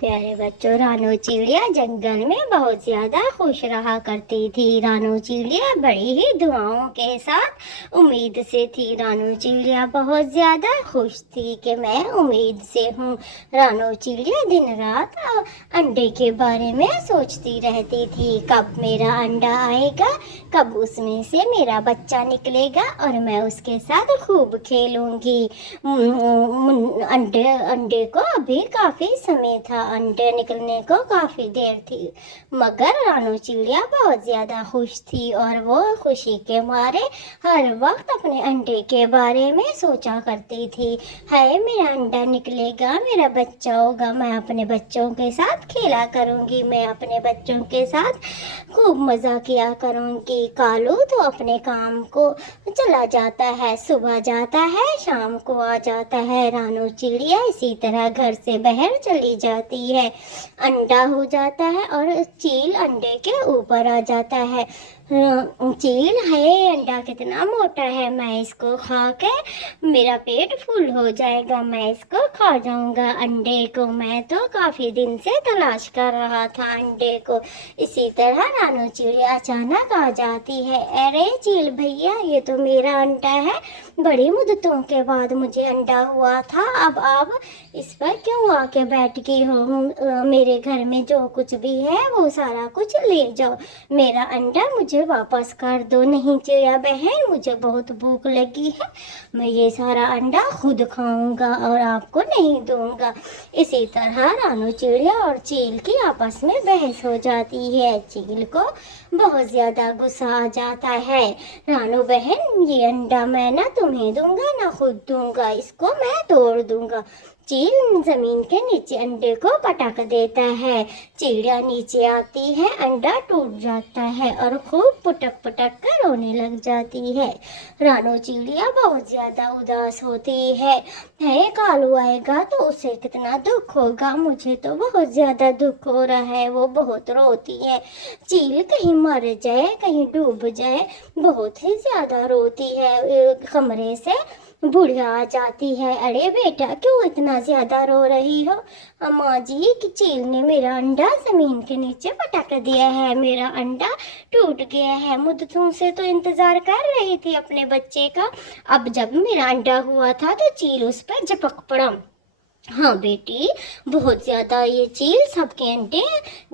प्यारे बच्चों, रानो चिड़िया जंगल में बहुत ज्यादा खुश रहा करती थी। रानो चिड़िया बड़ी ही दुआओं के साथ उम्मीद से थी। रानो चिड़िया बहुत ज्यादा खुश थी कि मैं उम्मीद से हूँ। रानो चिड़िया दिन रात अंडे के बारे में सोचती रहती थी। कब मेरा अंडा आएगा, कब उसमें से मेरा बच्चा निकलेगा और मैं उसके साथ खूब खेलूंगी। अंडे अंडे को अभी काफी समय था, अंडे निकलने को काफी देर थी, मगर रानो चिड़िया बहुत ज्यादा खुश थी और वो खुशी के मारे हर वक्त अपने अंडे के बारे में सोचा करती थी। हाय, मेरा अंडा निकलेगा, मेरा बच्चा होगा, मैं अपने बच्चों के साथ खेला करूंगी, मैं अपने बच्चों के साथ खूब मजा किया करूंगी। कालू तो अपने काम को चला जाता है, सुबह जाता है, शाम को आ जाता है। रानो चिड़िया इसी तरह घर से बाहर चली जाती है। अंडा हो जाता है और चील अंडे के ऊपर आ जाता है। चील, है अंडा कितना मोटा है, मैं इसको खा के मेरा पेट फुल हो जाएगा, मैं इसको खा जाऊंगा। अंडे को मैं तो काफी दिन से तलाश कर रहा था, अंडे को। इसी तरह रानो चिड़िया अचानक आ जाती है। अरे चील भैया, ये तो मेरा अंडा है, बड़ी मुद्दतों के बाद मुझे अंडा हुआ था, अब आप इस पर क्यों आके बैठ गई हो? मेरे घर में जो कुछ भी है वो सारा कुछ ले जाओ, मेरा अंडा मुझे वापस कर दो। नहीं चिड़िया बहन, मुझे बहुत भूख लगी है, मैं ये सारा अंडा खुद खाऊंगा और आपको नहीं दूंगा। इसी तरह रानो चिड़िया और चील की आपस में बहस हो जाती है। चील को बहुत ज्यादा गुस्सा आ जाता है। रानो बहन, ये अंडा मैं ना तुम्हें दूंगा ना खुद दूंगा, इसको मैं तोड़ दूंगा। चील जमीन के नीचे अंडे को पटक देता है। चिड़िया नीचे आती है, अंडा टूट जाता है और खूब पुटक पुटक कर रोने लग जाती है। रानो चिड़िया बहुत ज्यादा उदास होती है। कालू आएगा तो उसे कितना दुख होगा, मुझे तो बहुत ज्यादा दुख हो रहा है। वो बहुत रोती है। चील कहीं मर जाए, कहीं डूब जाए, बहुत ही ज्यादा रोती है। कमरे से बुढ़िया आ जाती है। अरे बेटा, क्यों इतना ज्यादा रो रही हो? अम्मा जी, कि चील ने मेरा अंडा जमीन के नीचे पटक दिया है, मेरा अंडा टूट गया है। मुद्दतों से तो इंतजार कर रही थी अपने बच्चे का, अब जब मेरा अंडा हुआ था तो चील उस पर झपक पड़ा। हाँ बेटी, बहुत ज्यादा ये चील सबके अंडे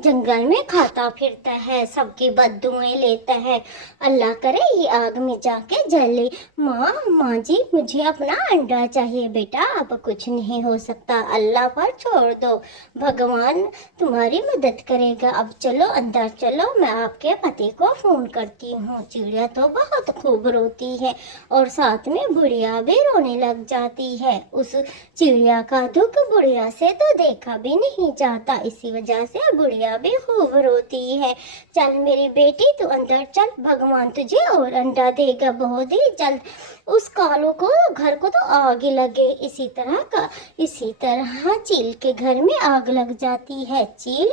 जंगल में खाता फिरता है, सबकी बददुआएं लेता है। अल्लाह करे ये आग में जाके जले। माँ जी, मुझे अपना अंडा चाहिए। बेटा, अब कुछ नहीं हो सकता, अल्लाह पर छोड़ दो, भगवान तुम्हारी मदद करेगा। अब चलो अंदर चलो, मैं आपके पति को फोन करती हूँ। चिड़िया तो बहुत खूब रोती है और साथ में बुढ़िया भी रोने लग जाती है। उस चिड़िया का दुख बुढ़िया से तो देखा भी नहीं जाता, इसी वजह से बुढ़िया भी खूब रोती है। चल मेरी बेटी, तू अंदर चल, भगवान तुझे और अंडा देगा बहुत ही जल्द। उस कालू को घर को तो आग ही लगे। इसी तरह चील के घर में आग लग जाती है। चील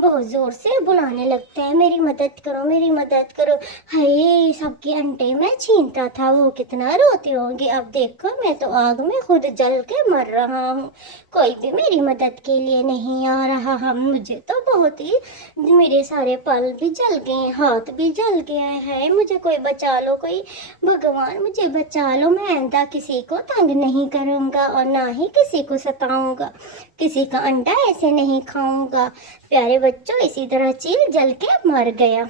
बहुत जोर से बुलाने लगता है, मेरी मदद करो, मेरी मदद करो। हाय, सबके अंडे में छीनता था, वो कितना रोती होंगी। अब देखो, मैं तो आग में खुद जल के मर रहा हूँ, कोई भी मेरी मदद के लिए नहीं आ रहा। हम मुझे तो बहुत ही, मेरे सारे पल भी जल गए, हाथ भी जल गया है, मुझे कोई बचा लो, कोई भगवान मुझे बचा लो। मैं आइंदा किसी को तंग नहीं करूँगा और ना ही किसी को सताऊँगा, किसी का अंडा ऐसे नहीं खाऊंगा। प्यारे बच्चों, इसी तरह चील जल के मर गया।